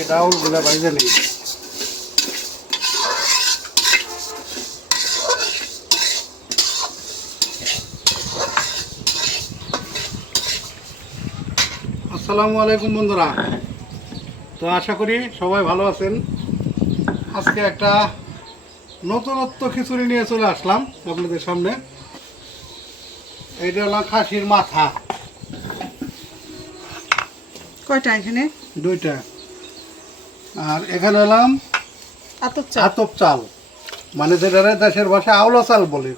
এই ডাউলগুলো ভাইজে নেই। আসসালামু আলাইকুম বন্ধুরা। তো আশা করি সবাই ভালো আছেন। আজকে একটা নতুনত্ব খিচুড়ি নিয়ে চলে আসলাম আপনাদের সামনে। এইটা হলো খাসির মাথা। কয়টা এখানে? দুইটা। আর এখানে হলাম আতপ চাল, মানে যেটা দেশের ভাষায় আওলা চাল বলে।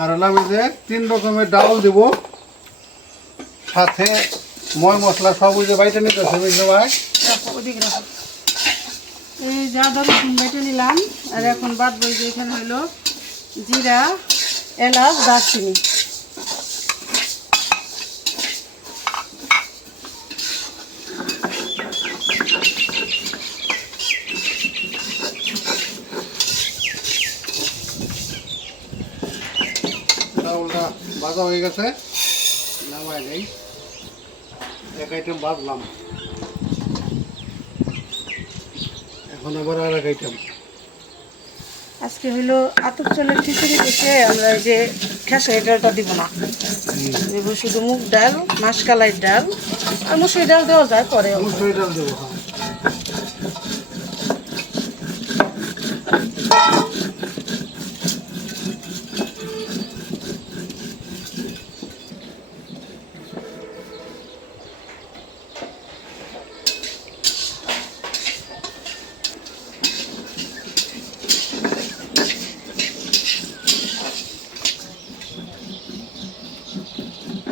আর হলাম এই যে 3 রকমের ডাউল দিব, সাথে ময় মশলা সব ওই যে বাইটে নিতেছে ভাই। এই যা রসুন বেটে নিলাম। আর এখন বাদ বই যে এখানে হলো জিরা, এলাচ, দারচিনি। ডাউলটা ভাজা হয়ে গেছে, নামাই নেই। এক আইটেম ভাজলাম, এখন আবার আর এক আইটেম। আজকে হলো আতপ চালের খিচুড়ি দিতে আমরা এই যে খেসারি ডালটা দিব না, দেব শুধু মুগ ডাল, মাসকালাই ডাল আর মুসুরি ডাল দেওয়া যায় পরে। মুসুরি ডাল দেবো।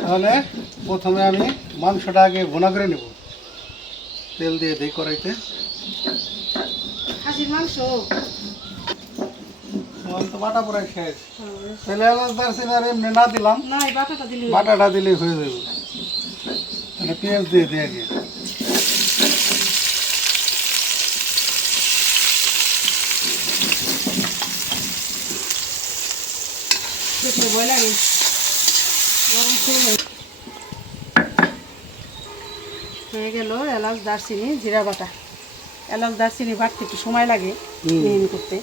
তাহলে প্রথমে আমি মাংসটা আগে ভুনা করে নেব, তেল দিয়ে দিই কড়াইতে। খাসির মাংস তো বাটা পড়াই শেষ। তেলে এলাচ দারচিনি আর এমনি না দিলাম, না, এই বাটাটা দিলে বাটাটা দিলেই হয়ে যাবে। মানে পেঁয়াজ দিয়ে দিই আগে। দেখলে ভয় লাগে। গরম হয়ে গেল এলাচ দারচিনি জিরা বাটা। এলাচ দারচিনি বাটতে একটু সময় লাগে মিহিন করতে।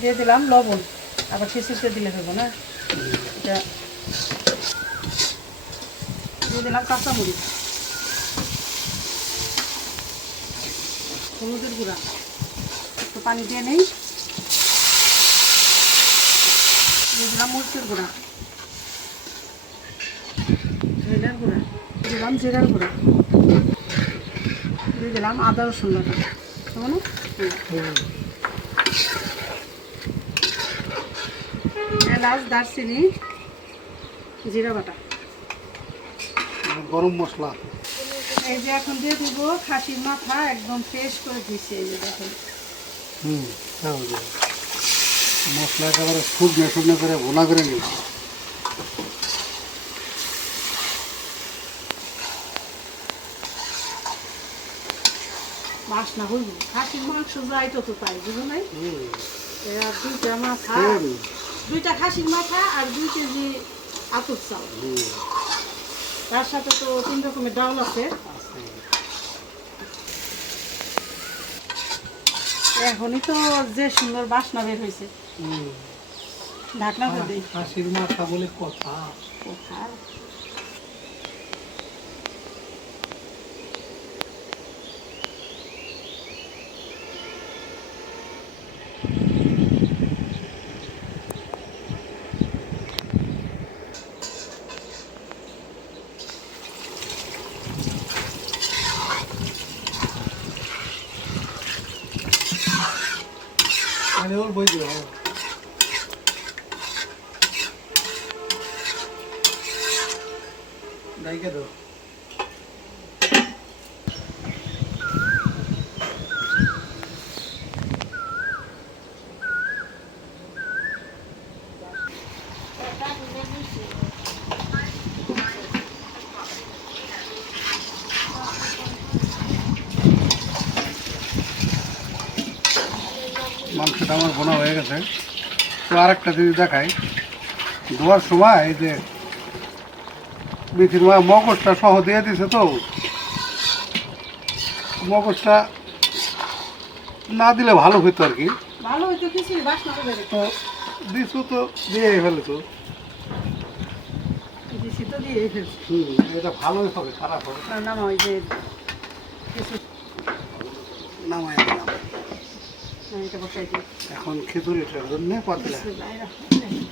দিয়ে দিলাম লবণ, আবার ছিঁচড়ে দিলে হবে না। এটা দিয়ে দিলাম কাঁচামরিচ, হলুদের গুঁড়া, একটু পানি দিয়ে নেই। দিয়ে দিলাম মরিচের গুঁড়া, ধনিয়ার গুঁড়া, দিলাম জিরার গুঁড়া, দিয়ে দিলাম আদা রসুন বাটা। কেমন? এলাচ দারচিনি জিরা বাটা, গরম মশলা। এই যে এখন দিয়ে দিব খাসির মাথা, একদম ফ্রেশ করে দিচ্ছি। এই যে দেখেন। মশলা একেবারে শুকনো শুকনো করে ভুনা করে নিই। বাসনা হইব, খাসির মাংস যাই তত পাই, বুঝো নাই? আর দুইটা মাথা, দুইটা খাসির মাথা আর 2 কেজি আতপ চাল, তার সাথে তো 3 রকমের ডাউল আছে। এখনই তো যে সুন্দর বাসনা বের হয়েছে। ঢাকনা করে দিই। খাসির মাথা বলে কথা। কোথায় ওর বই দিও ডাইকে দাও। মাংসটা আমার ভোনা হয়ে গেছে। তো আরেকটা যদি দেখাই, ধোয়ার সময় এই যে বিথির মা মগজটা সহ দিয়ে দিছে তো, মগজটা না দিলে ভালো হইতো আর কি। ভালো হইতো কিছু বাসনা করে তো দিছু তো দিয়ে ফেলেছো। দিছি তো দিয়ে ফেলছি। এটা ভালোই হবে, খারাপ হবে না ওই যে কিছু নামাই দিলাম। এটা বসাই দিই। এখন খিচুড়িটার জন্য পাতলা বিসমিল্লাহির রহমানির রহিম।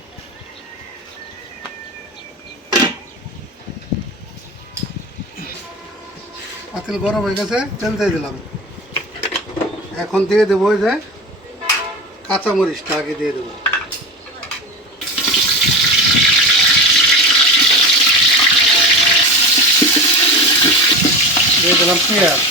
পাতিল গরম হয়ে গেছে, তেল দিয়ে দিলাম। এখন দিয়ে দেবো ওই যে কাঁচামরিচটা আগে দিয়ে দেবো। দিয়ে দিলাম পেঁয়াজ।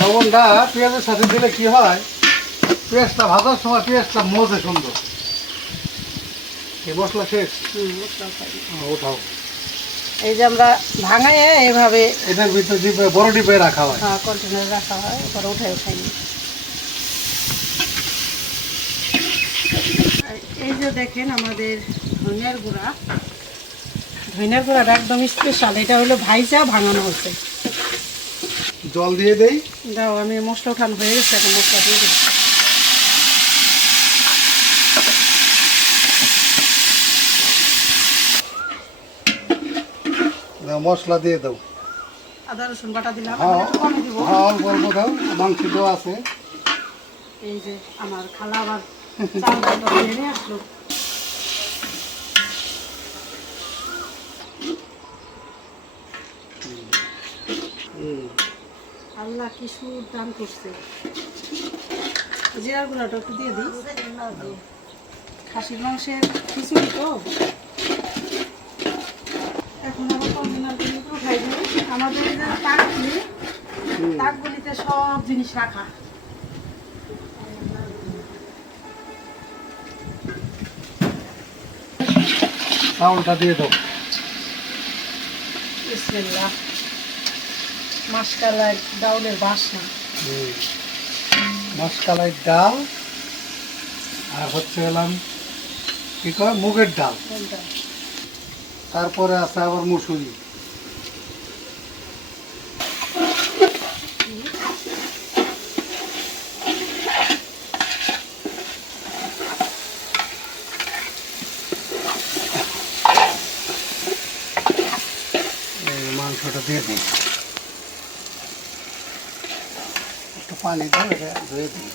লবণটা পেঁয়াজের সাথে দিলে কি হয়, পেঁয়াজটা ভাজার সময় পেঁয়াজটা মজে সুন্দর। এই মশলা শেষ, মশলাও খাই। ওঠাও। এই যে আমরা ভাঙায় এইভাবে এটার ভিতরে ডিপে বড় ডিপে রাখা হয়। কন্টেনারে রাখা হয়, এরপর উঠাই খাই। এই যে দেখেন আমাদের ধনিয়ার গুঁড়াটা একদম স্পেশাল। এটা হলো ভাইজা ভাঙানো হচ্ছে। জল দিয়ে দেই। দাও, আমি মশলা উঠানো হয়ে গেছে, এখন মশলা দিয়ে দেবো। মশলা দিয়ে দাও। আদা রসুন বাটা দিলাম, হ্যাঁ কমে দিব। হ্যাঁ, অল্প অল্প দাও, মাংস দেওয়া আছে। এই যে আমার খালা আবার চাল ধরে আসলো। আল্লাহ কি সুর দান করছে। জিরার গুঁড়াটা একটু দিয়ে দিই। খাসির মাংসের খিচুড়ি তো। এখন আবার কন্টেনার গুলি উঠাই দিই। আমাদের এই যে তাকগুলিতে সব জিনিস রাখা। চাউলটা দিয়ে দাও। বিসমিল্লাহ। মাসকালাই ডাউলের বাসনা। মাসকালাই ডাল আর হচ্ছে গেলাম কি কয় মুগের ডাল, তারপরে আছে আবার মুসুরি। মাংসটা দিয়ে দিই, একটু পানি দাও, এটা ধুয়ে দিই।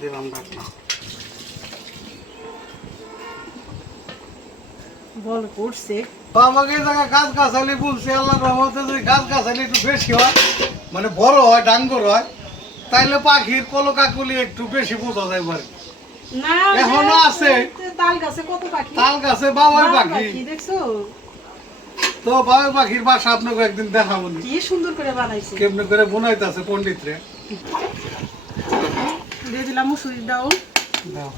দিলাম ঢাকনা। বল করছে আমাকে এই জায়গায় গাছ গাছালি বলছে, আল্লাহ রহমতে যদি গাছ গাছালি একটু বেশি হয়, মানে বড় হয়, ডাঙ্গর হয়, তাইলে পাখির কলকাকলি একটু বেশি বোঝা যায় আর কি। না, এখনো আছে তাল গাছে কত পাখি। তাল গাছে বাবুই পাখি। দেখছো তো বাবুই পাখির বাসা আপনাকে একদিন দেখাবো, কি সুন্দর করে বানাইছে। কেমনে করে বোনাইতেছে পণ্ডিত রে। দিয়ে দিলাম মুসুরির ডাউল। দাও।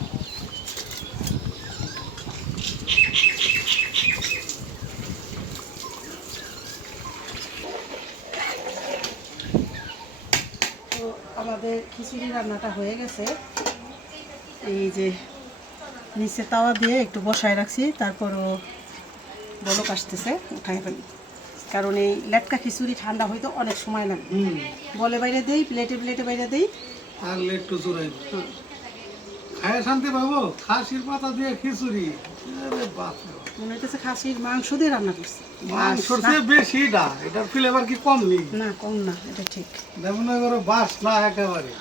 তো আমাদের খিচুড়ি রান্নাটা হয়ে গেছে। এই যে নিচে তাওয়া দিয়ে একটু বসায় রাখছি, তারপরও বলক আসতেছে, উঠাই ফেলি। কারণ এই লেটকা খিচুড়ি ঠান্ডা হইতে অনেক সময় লাগে। বলে বাইরে দেই, প্লেটে প্লেটে বাইরে দেই, আর একটু চুরাই খায় শান্তি পাবো। খাসির পাতা দিয়ে খিচুড়ি, আরে বাপ রে বাপ। মনে হইতেছে খাসির মাংস দিয়ে রান্না করছে। মাংসর চেয়ে বেশি না, এটার ফ্লেভার কি কম নেই? না, কম না, এটা ঠিক। মনে করো বাস না একেবারে।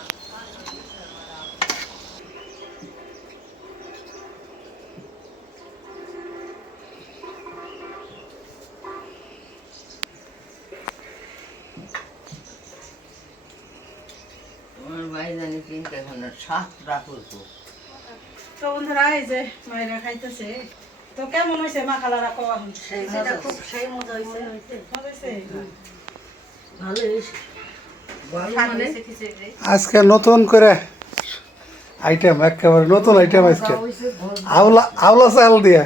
তো বন্ধুরা, এই যে মায়েরা খাইতেছে তো কেমন হয়েছে মা খালারা কওয়া সেটা খুব সেই মজা হয়েছে। ভালো হয়েছে। মানে আজকে নতুন করে আইটেম, একেবারে নতুন আইটেম আজকে আওলা আওলা চাল দিয়ে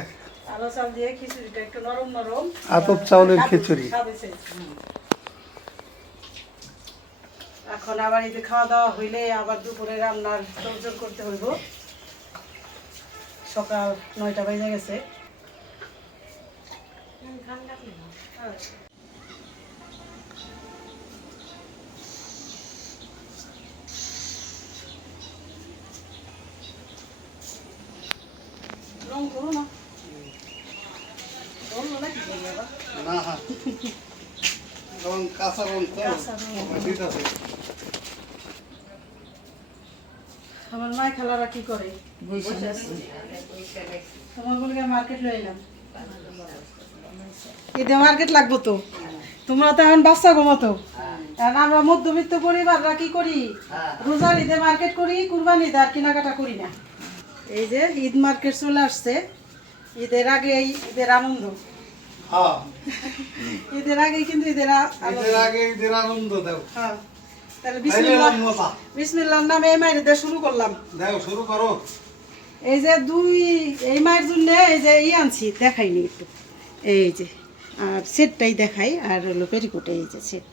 আলো চাল দিয়ে খিচুড়িটা একটু নরম নরম আতপ চাউলের খিচুড়ি। স্বাদ হয়েছে। এখন আবার এই যে খাওয়া দাওয়া হইলে আবার দুপুরে রান্নার তোড়জোড় করতে হইব। সকাল 9টা বেজে গেছে। রং করো না, বললো নাকি বলি আবার? না রং কাঁচা রং তো কাঁচা রং। দিতেছে। আমার মাই খালারা কি করে? তোমার বলে মার্কেট লয়ে এলাম। ঈদে মার্কেট লাগবো তো, তোমরা তো এখন বাচ্চা ঘুমতো। কারণ আমরা মধ্যবিত্ত পরিবাররা কি করি, রোজার ঈদে মার্কেট করি, কুরবানি ঈদে আর কেনাকাটা করি না। এই যে ঈদ মার্কেট চলে আসছে, ঈদের আগে এই ঈদের আনন্দ। হ্যাঁ, ঈদের আগে কিন্তু ঈদের ঈদের আগে ঈদের আনন্দ দাও। হ্যাঁ, তাহলে তাইলে মজা। বিসমিল্লাহর নামে এই মায়ের দিয়ে শুরু করলাম। দাও শুরু করো। এই যে এই মায়ের জন্য এই যে আনছি, দেখাইনি একটু। এই যে আর সেটটাই দেখাই, আর হলো পেটিকোট। এই যে সেট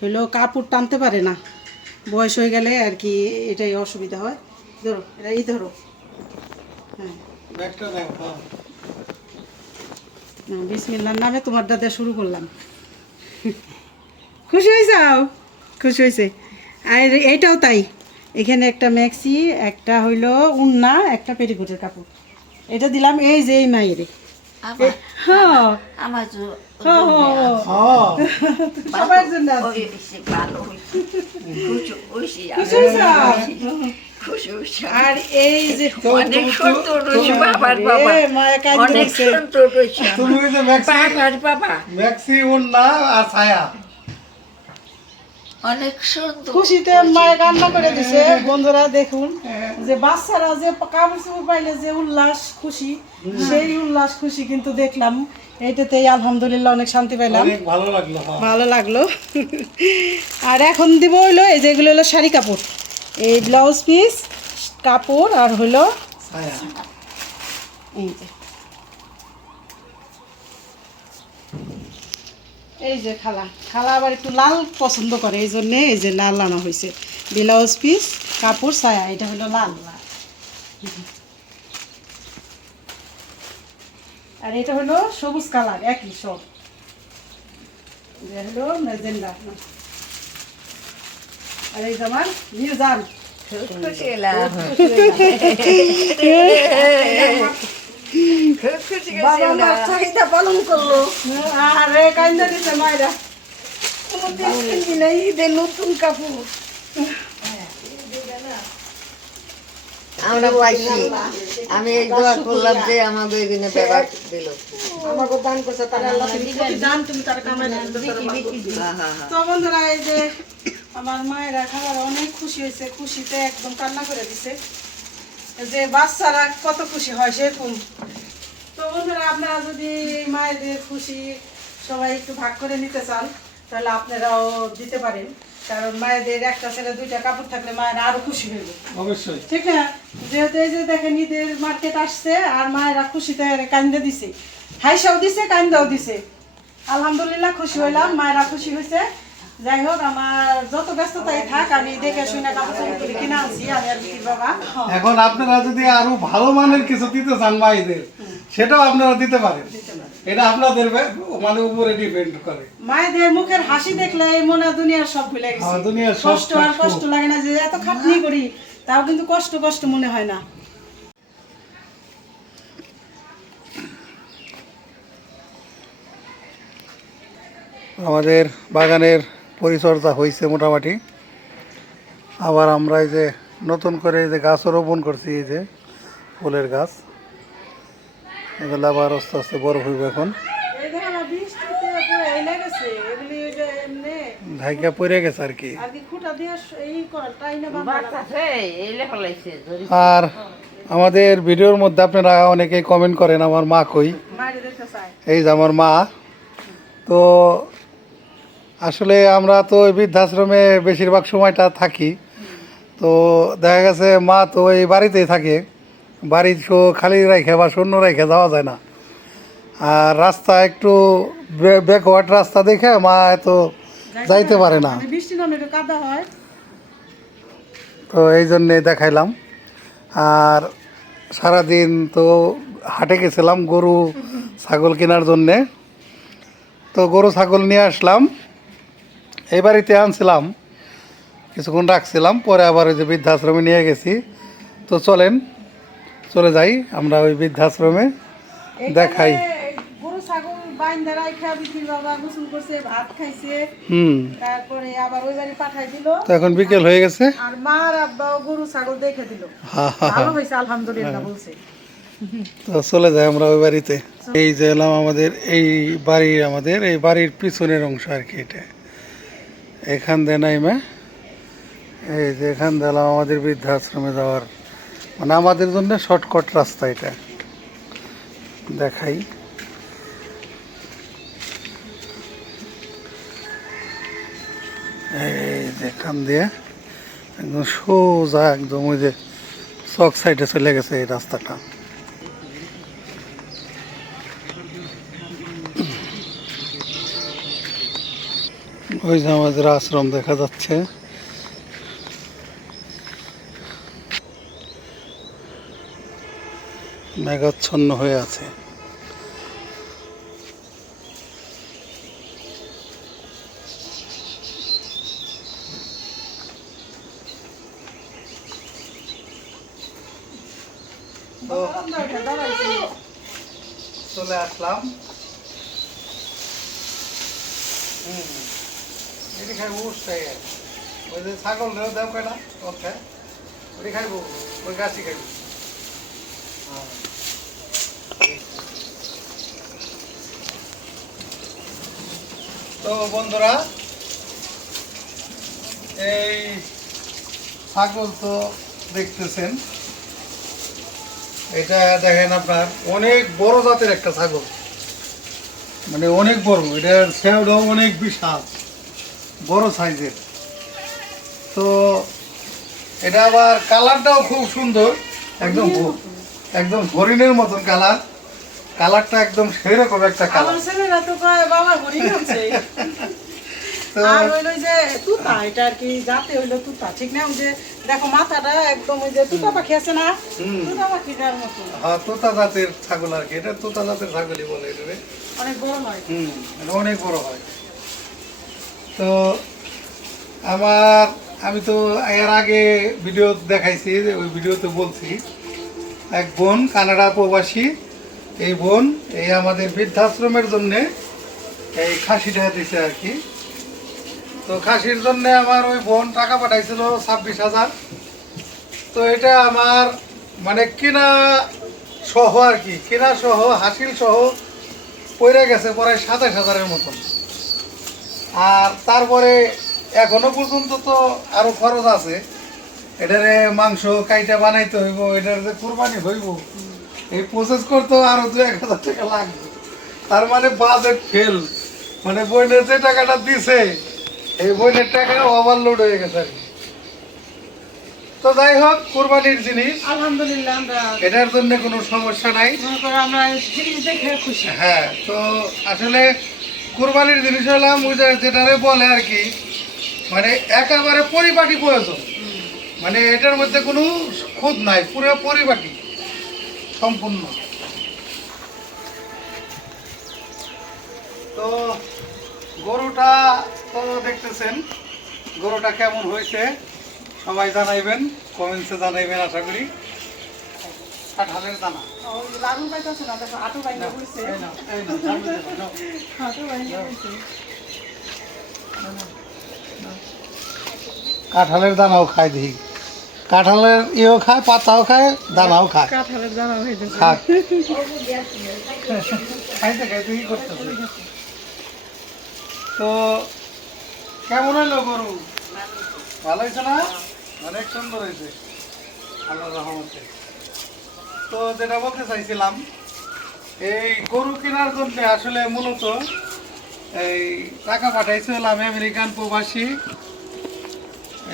হলো, কাপড় টানতে পারে না, বয়স হয়ে গেলে আর কি এটাই অসুবিধা হয়। ধরো এটা ধরো। হ্যাঁ, ব্যাগটা দাও। হ্যাঁ, বিসমিল্লাহর নামে তোমার দাদা শুরু করলাম। খুশি হয়েছাও? খুশি হয়েছে। আর এইটাও তাই, এখানে একটা ম্যাক্সি, একটা হইলো উন্না, একটা পেটিকোটের কাপড়। এটা দিলাম এই যে এই মায়ের। হ্যাঁ আমার তো হ্যাঁ হ্যাঁ, সবার জন্য আছে। হয়েছে, ভালো হয়েছে, খুশি হয়েছি, খুশি হয়েছাও? খুশি হয়েছি। আর এই যে অনেক সুন্দর হয়েছে বাবার বাবা, এ, মায়া কাঁদতে অনেক বসে। সুন্দর হয়েছে তুমি ওই যে বাবার বাবা, ম্যাক্সি ওন্না আর ছায়া। অনেক সুন্দর। খুশিতে মায়ে কান্না করে দিছে। বন্ধুরা দেখুন যে বাচ্চারা যে কাপড় চোপড় পাইলে যে উল্লাস খুশি, সেই উল্লাস খুশি কিন্তু দেখলাম এইটাতেই আলহামদুলিল্লাহ অনেক শান্তি পাইলাম, অনেক ভালো লাগলো। হ্যাঁ, ভালো লাগলো। আর এখন দিব হইলো এই যেগুলো হলো শাড়ি কাপড়, এই ব্লাউজ পিস কাপড়, আর হইলো ছায়া। এই যে এই যে খালা খালা আবার একটু লাল পছন্দ করে, এই জন্যে এই যে লাল আনা হয়েছে। ব্লাউজ পিস কাপড় ছায়া, এটা হলো লাল। আর এটা হলো সবুজ কালার, একই সব। এটা হলো মেজেন্ডা। আর এই যে আমার নির্জান। খুশি হলাম, খুশি বাবা আমার চাহিদা পালন করলো। আরে কান্দা দিছে মায়েরা। ঈদের নতুন কাপড় আমরা পাইছি। আমি এই দোয়া করলাম যে আমাকে এখানে ব্যবহার দিল। আমাকে দান করছে, তারা আল্লাহ তুমি দান, তুমি তার কামাই দান করতে পারো। তো বন্ধুরা এই যে আমার মায়েরা খাবার অনেক খুশি হয়েছে, খুশিতে একদম কান্না করে দিছে, যে বাচ্চারা কত খুশি হয় সেরকম। তো বন্ধুরা আপনারা যদি মায়েদের খুশি সবাই একটু ভাগ করে নিতে চান, তাহলে আপনারাও দিতে পারেন। কারণ মায়েদের একটা ছেলে দুইটা কাপড় থাকলে মায়েরা আরো খুশি হইবে, অবশ্যই। ঠিক না? যেহেতু এই যে দেখেন ঈদের মার্কেট আসছে, আর মায়েরা খুশিতে কান্দা দিছে, হাইসাও দিছে, কান্দাও দিছে। আলহামদুলিল্লাহ খুশি হইলাম, মায়েরা খুশি হয়েছে। যাই হোক, আমার যত ব্যস্ততাই থাক, আমি দেখে শুনে কাপড় চোপড় করে কিনে আনছি, আমি আর বিক্রির বাবা। এখন আপনারা যদি আরো ভালো মানের কিছু দিতে চান মায়েদের, সেটাও আপনারা দিতে পারেন। এটা আপনাদের মানে উপরে ডিপেন্ড করে। মায়েদের মুখের হাসি দেখলে এই মনে দুনিয়ার সব ভুলে গেছি। হ্যাঁ, দুনিয়ার সব কষ্ট আর কষ্ট লাগে না, যে এত খাটনি করি তাও কিন্তু কষ্ট কষ্ট মনে হয় না। আমাদের বাগানের পরিচর্যা হয়েছে মোটামুটি। আবার আমরা এই যে নতুন করে এই যে গাছও রোপণ করছি, এই যে ফুলের গাছ, এগুলো আবার আস্তে আস্তে বড় হইব। এখন এই দেখেন না, বৃষ্টিতে পুরো এলে গেছে, এগুলি ওই যে এমনি ধাইকা পড়ে গেছে আর কি। আর কি খুঁটা দিয়ে এই করা টাইনে বাঁধা। আর আমাদের ভিডিওর মধ্যে আপনারা অনেকেই কমেন্ট করেন আমার মা কই। বাইরে দেখতে চাই। এই যে আমার মা। তো আসলে আমরা তো ওই বৃদ্ধাশ্রমে বেশিরভাগ সময়টা থাকি। তো দেখা গেছে মা তো এই বাড়িতেই থাকে, বাড়ি খালি রেখে বা শূন্য রেখে যাওয়া যায় না। আর রাস্তা একটু ব্যাকওয়ার্ড রাস্তা দেখে মা এত যাইতে পারে না। মানে বৃষ্টি নামে একটু কাদা হয়। তো এই জন্যে দেখাইলাম। আর সারাদিন তো হাটে গেছিলাম গরু ছাগল কেনার জন্যে। তো গরু ছাগল নিয়ে আসলাম, এই বাড়িতে আনছিলাম, কিছুক্ষণ রাখছিলাম, পরে আবার ওই যে বৃদ্ধাশ্রমে নিয়ে গেছি। তো চলেন চলে যাই আমরা ওই বৃদ্ধাশ্রমে, দেখাই। গরু ছাগল বাইন্দা রাইখা বিক্রির বাবা গোসল করছে, ভাত খাইছে, তারপরে আবার ওই বাড়ি পাঠাই দিল। তো এখন বিকেল হয়ে গেছে, আর মা আর আব্বাও গরু ছাগল দেখে দিল। ভালো হয়েছে আলহামদুলিল্লাহ বলছে। তো চলে যাই আমরা ওই বাড়িতে। এই যে এলাম আমাদের এই বাড়ির, আমাদের এই বাড়ির পিছনের অংশ আর কি এটা। এখান দিয়ে নাইমে এই যে এখান দিয়ে এলাম আমাদের বৃদ্ধাশ্রমে যাওয়ার, মানে আমাদের জন্য শর্টকাট রাস্তা এটা, দেখাই। এই যে এখান দিয়ে একদম সোজা একদম ওই যে চক সাইডে চলে গেছে এই রাস্তাটা। ওই যে আমাদের আশ্রম দেখা যাচ্ছে। মেঘাচ্ছন্ন হয়ে আছে। তো চলে আসলাম। এটি খাইব উঠছে, ওই যে ছাগল রেও দেও কয়টা ওকে ওটি খাইব, ওই গাছই খাইব। তো বন্ধুরা, এই ছাগল তো দেখতেছেন, এটা দেখেন আপনার অনেক বড় জাতের একটা ছাগল, মানে অনেক বড়, এটার শেওটাও অনেক বিশাল বড় সাইজের। তো এটা আবার কালারটাও খুব সুন্দর, একদম একদম হরিণের মতন কালার, কালারটা একদম সেরকম একটা কালার। আমার ছেলেরা তো কয় বাবা হরিণ আছে। আর হইলো যে তুতা, এটা আর কি জাতে হইলো তুতা, ঠিক না? ওই যে দেখো মাথাটা একদম ওই যে তুতা পাখি আছে না, তুতা পাখিটার মতো। হ্যাঁ, তোতা জাতের ছাগল আর কি, এটা তোতা জাতের ছাগলই বলে এটা। অনেক বড় নয়। এটা অনেক বড় হয়। তো আমি তো এর আগে ভিডিও দেখাইছি, ওই ভিডিওতে বলছি এক বোন কানাডা প্রবাসী, এই বোন এই আমাদের বৃদ্ধাশ্রমের জন্যে এই খাসিটা দিছে আর কি। তো খাসির জন্য আমার ওই বোন টাকা পাঠাইছিল 26,000। তো এটা আমার মানে কিনা সহ আর কি, কিনা সহ হাসিল সহ পড়ে গেছে প্রায় 27,000-এর মতন। আর তারপরে এখনো পর্যন্ত তো আরো খরচ আছে, এটারে মাংস কাইটা বানাইতে হইব, এটার যে কুরবানি হইব, এই প্রসেস করতেও আরো 2-1,000 টাকা লাগবে। তার মানে বাজেট ফেল, মানে বোনের যে টাকাটা দিছে এই বোনের টাকা ওভারলোড হয়ে গেছে আর কি। তো যাই হোক, কুরবানির জিনিস আলহামদুলিল্লাহ, আমরা এটার জন্য কোনো সমস্যা নাই, মনে করো আমরা জিনিস দেখে খুশি। হ্যাঁ। তো আসলে কুরবানির জিনিস হলাম ওই যে যেটারে বলে আর কি, মানে একেবারে পরিপাটি প্রয়োজন, মানে এটার মধ্যে কোনো খুঁত নাই, পুরো পরিপাটি সম্পূর্ণ। তো গরুটা তো দেখতেছেন, গরুটা কেমন হয়েছে সবাই জানাইবেন, কমেন্টসে জানাইবেন আশা করি। কাঁঠালের দানা লাগুন পাইতেছে না, দেখো হাঁটু বাইন্দা বইছে, হাঁটু বাইন্দা বইছে। কাঁঠালের দানাও খায় দেখি, কাঁঠালের ইয়েও খায়, পাতাও খায়, দানাও খায়। কাঁঠালের দানা হইতেছে, খাক খাইতে খাইতে কি করতেছে। তো কেমন হইলো গরু? ভালো হয়েছে না? অনেক সুন্দর হয়েছে আল্লাহর রহমতে। তো যেটা বলতে চাইছিলাম, এই গরু কেনার জন্য আসলে মূলত এই টাকা পাঠাইছিলাম আমেরিকান প্রবাসী,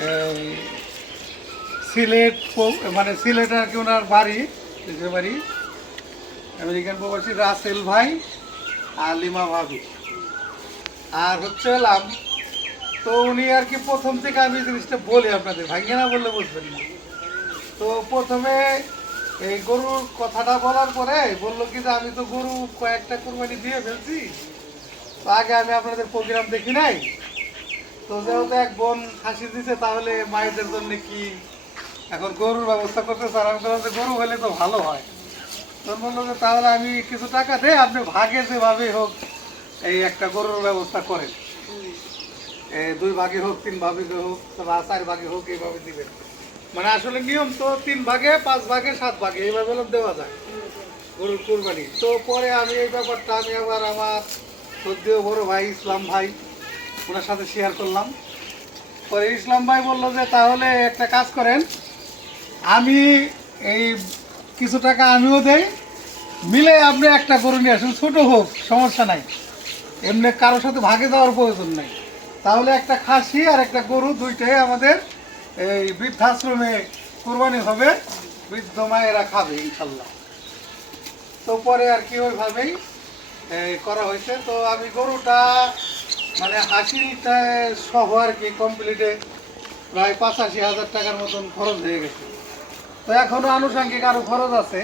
এই মানে সিলেট আর কি ওনার বাড়ি, দেশের বাড়ি, আমেরিকান প্রবাসী রাসেল ভাই আর লিমা ভাবি। আর হচ্ছে এলাম, তো উনি আর কি প্রথম থেকে আমি জিনিসটা বলি আপনাদের, ভাঙ্গে না বললে বুঝবেন না। তো প্রথমে এই গরুর কথাটা বলার পরে বললো কি যে আমি তো গরু কয়েকটা কোরবানি দিয়ে ফেলছি, তো আগে আমি আপনাদের প্রোগ্রাম দেখি নাই, তো যেহেতু এক বোন হাসি দিছে তাহলে মায়েদের জন্য কি এখন গরুর ব্যবস্থা করতে চান। আমি বললাম যে গরু হলে তো ভালো হয়। তো বললো যে তাহলে আমি কিছু টাকা দেয়, আপনি ভাগে যেভাবে হোক এই একটা গরুর ব্যবস্থা করেন, 2 ভাগে হোক 3 ভাগে হোক বা 4 ভাগে হোক, এইভাবে দিবেন। মানে আসলে নিয়ম তো 3 ভাগে 5 ভাগে 7 ভাগে এইভাবে দেওয়া যায় গরুর কুরবানি। তো পরে আমি এই ব্যাপারটা আমি আবার আমার সদ্যীয় বড় ভাই ইসলাম ভাই ওনার সাথে শেয়ার করলাম। পরে ইসলাম ভাই বললো যে তাহলে একটা কাজ করেন, আমি এই কিছু টাকা আমিও দেই, মিলে আপনি একটা গরু নিয়ে আসুন, ছোটো হোক সমস্যা নাই, এমনি কারোর সাথে ভাগে দেওয়ার প্রয়োজন নাই। তাহলে একটা খাসি আর একটা গরু দুইটাই আমাদের এই বৃদ্ধাশ্রমে কুরবানি হবে, বৃদ্ধ মায়েরা খাবে ইনশাল্লাহ। তো পরে আর কি ওইভাবেই করা হয়েছে। তো আমি গরুটা মানে হাসিটা সহ আর কি কমপ্লিটে প্রায় 85,000 টাকার মতন খরচ হয়ে গেছে। তো এখনও আনুষঙ্গিক আরও খরচ আছে।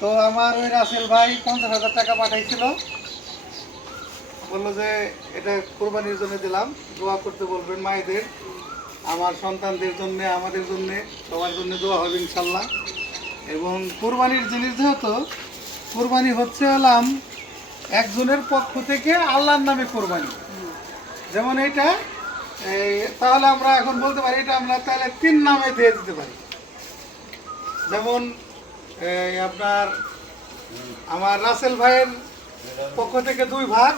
তো আমার ওই রাসেল ভাই 50,000 টাকা পাঠাইছিল, বললো যে এটা কোরবানির জন্য দিলাম, দোয়া করতে বলবেন মায়েদের, আমার সন্তানদের জন্য, আমাদের জন্য, সবার জন্য দোয়া হবে ইনশাল্লাহ। এবং কোরবানির জিনিস যেহেতু কোরবানি হচ্ছে হলাম একজনের পক্ষ থেকে আল্লাহর নামে কোরবানি, যেমন এইটা তাহলে আমরা এখন বলতে পারি এটা আমরা তাহলে 3 নামে দিয়ে দিতে পারি। যেমন আপনার আমার রাসেল ভাইয়ের পক্ষ থেকে 2 ভাগ,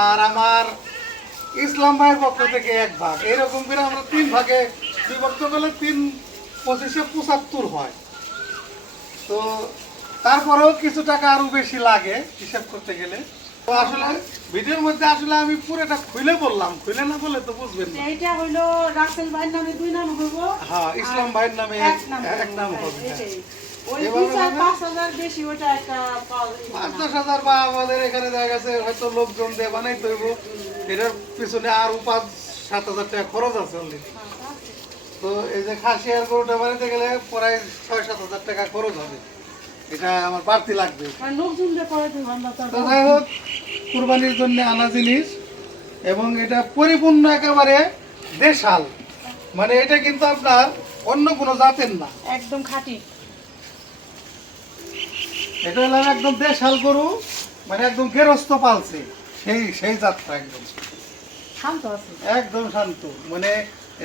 আর আমার ইসলাম ভাইয়ের পক্ষ থেকে 1 ভাগ, এরকম করে আমরা 3 ভাগে বিভক্ত করলে 3 25 75 হয়। তো তারপরেও কিছু টাকা আরো বেশি লাগে হিসাব করতে গেলে। তো আসলে ভিডিওর মধ্যে আসলে আমি পুরোটা খুলে বললাম, খুলে না বলে তো বুঝবেন না। এইটা হইলো রাসেল ভাইয়ের নামে 2 নাম হইব, হ্যাঁ ইসলাম ভাইয়ের নামে এক নাম হবে। ওই 2-5,000 বেশি ওটা একটা 5-10,000 বা আমাদের এখানে দেখা গেছে হয়তো লোকজন দিয়ে বানাইতে হইব, এটার পিছনে আরো 5-7,000 টাকা খরচ আছে অলরেডি। তো এই যে খাসি আর গরুটা বানাইতে গেলে প্রায় 6-7,000 টাকা খরচ হবে, এটা আমার বাড়তি লাগবে। তো যাই হোক, কুরবানির জন্য আনা জিনিস, এবং এটা পরিপূর্ণ একেবারে দেশাল, মানে এটা কিন্তু আপনার অন্য কোনো জাতের না, একদম খাঁটি। এটা হলো একদম দেশাল গরু, মানে একদম গেরস্ত পালছে, সেই যাত্রা একদম শান্ত আছে, একদম শান্ত। মানে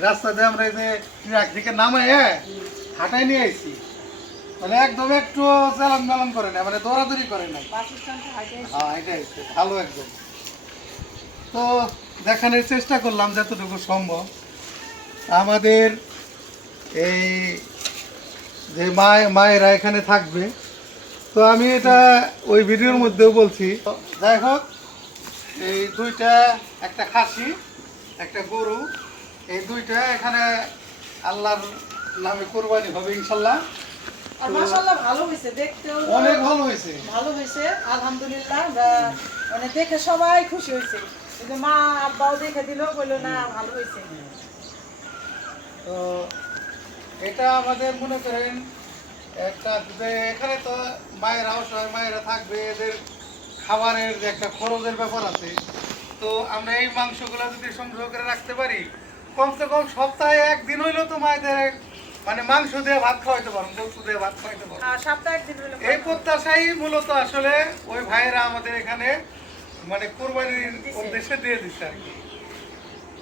রাস্তাতে আমরা এই যে ট্রাক থেকে নামে হাঁটাই নিয়ে আইছি, মানে একদম একটু চালান মেলান করে না, মানে দৌড়াদৌড়ি করে না, হ্যাঁ এটাই ভালো একদম। তো দেখানোর চেষ্টা করলাম যতটুকু সম্ভব। আমাদের এই যে মায়েরা এখানে থাকবে, তো আমি এটা ওই ভিডিওর মধ্যেও বলছি। যাই হোক, এই 2টা, একটা খাসি একটা গরু, এই 2টা এখানে আল্লাহর নামে কোরবানি হবে ইনশাল্লাহ। আর মাশাআল্লাহ ভালো হইছে, দেখতেও অনেক ভালো হয়েছে, ভালো হইছে আলহামদুলিল্লাহ। মানে দেখে সবাই খুশি হয়েছে, এই যে মা আব্বাও দেখে দিল, বললো না ভালো হয়েছে। তো এটা আমাদের মনে করেন একটা যে এখানে তো মায়েরা অসহায় মায়েরা থাকবে, এদের খাবারের যে একটা খরচের ব্যাপার আছে। তো আমরা এই মাংসগুলো যদি সংগ্রহ করে রাখতে পারি, কমসে কম সপ্তাহে 1 দিন হইলেও তো মায়েদের মানে মাংস দিয়ে ভাত খাওয়াইতে পারবো, গোস্ত দিয়ে ভাত খাওয়াইতে পারবো, সপ্তাহে 1 দিন হলো। এই প্রত্যাশাই মূলত আসলে ওই ভাইয়েরা আমাদের এখানে মানে কোরবানির উদ্দেশ্যে দিয়ে দিচ্ছে আর কি।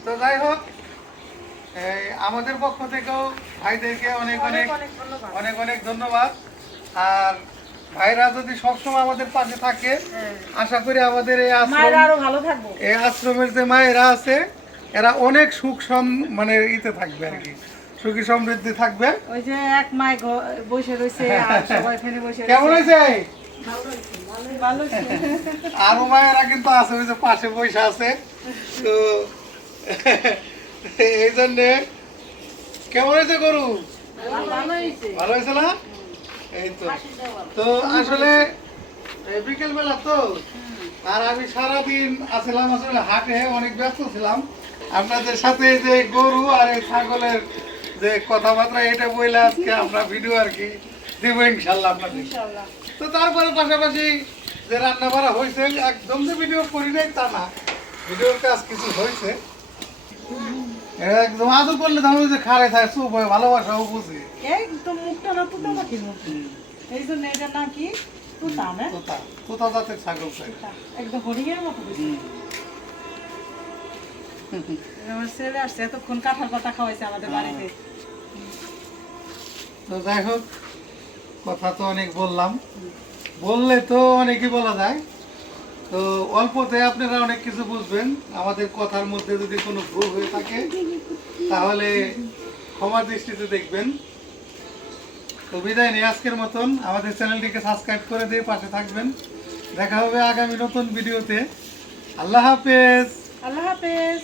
তো যাই হোক, আমাদের পক্ষ থেকেও ভাইদেরকে অনেক অনেক অনেক অনেক ধন্যবাদ। আর ভাইরা যদি সবসময় আমাদের পাশে থাকে, আশা করি আমাদের এই আশ্রমের যে মায়েরা আছে এরা অনেক সুখ মানে ইতে থাকবে আর কি, সুখী সমৃদ্ধি থাকবে। ওই যে এক মাই বসে রয়েছে আর সবাই ফেনে বসে কেমন হয়েছে? ভালো হয়েছে। আরো মায়েরা কিন্তু আছে, ওই যে পাশে বসে আছে। তো এই জন্যে কেমন হয়েছে গরু? ভালো হয়েছে। ভালো হয়েছে না? এই তো। তো আসলে বিকেল বেলা তো, আর আমি সারাদিন আসলাম আসলে হাটে, অনেক ব্যস্ত ছিলাম। আপনাদের সাথে এই যে গরু আর এই ছাগলের যে কথাবার্তা, এটা বইলে আজকে আমরা ভিডিও আর কি দিব ইনশাল্লাহ আপনাদের। ইনশাআল্লাহ। তো তারপরে পাশাপাশি যে রান্না বাড়া হয়েছে, একদম যে ভিডিও করি নাই তা না, ভিডিওর কাজ কিছু হয়েছে। একদম আদর করলে ধরো যে খারে থাকে, চুপ হয়, ভালোবাসাও বুঝে। একদম মুখটা না তুতা পাখির মতো। এই জন্য এটা নাকি তুতা না? তোতা তোতা জাতের ছাগল চাই। তুতা। একদম হরিণের মতো হয়েছে। আমার ছেলে আসছে, এতক্ষণ কাঁঠাল পাতা খাওয়াইছে আমাদের বাড়িতে। তো যাই হোক, কথা তো অনেক বললাম, বললে তো অনেকই বলা যায়। তো অল্পতে আপনারা অনেক কিছু বুঝবেন। আমাদের কথার মধ্যে যদি কোনো ভুল হয়ে থাকে তাহলে ক্ষমা দৃষ্টিতে দেখবেন। তো বিদায় নিয়ে আজকের মতন আমাদের চ্যানেলটিকে সাবস্ক্রাইব করে দিয়ে পাশে থাকবেন। দেখা হবে আগামী নতুন ভিডিওতে। আল্লাহ হাফেজ। আল্লাহ হাফেজ।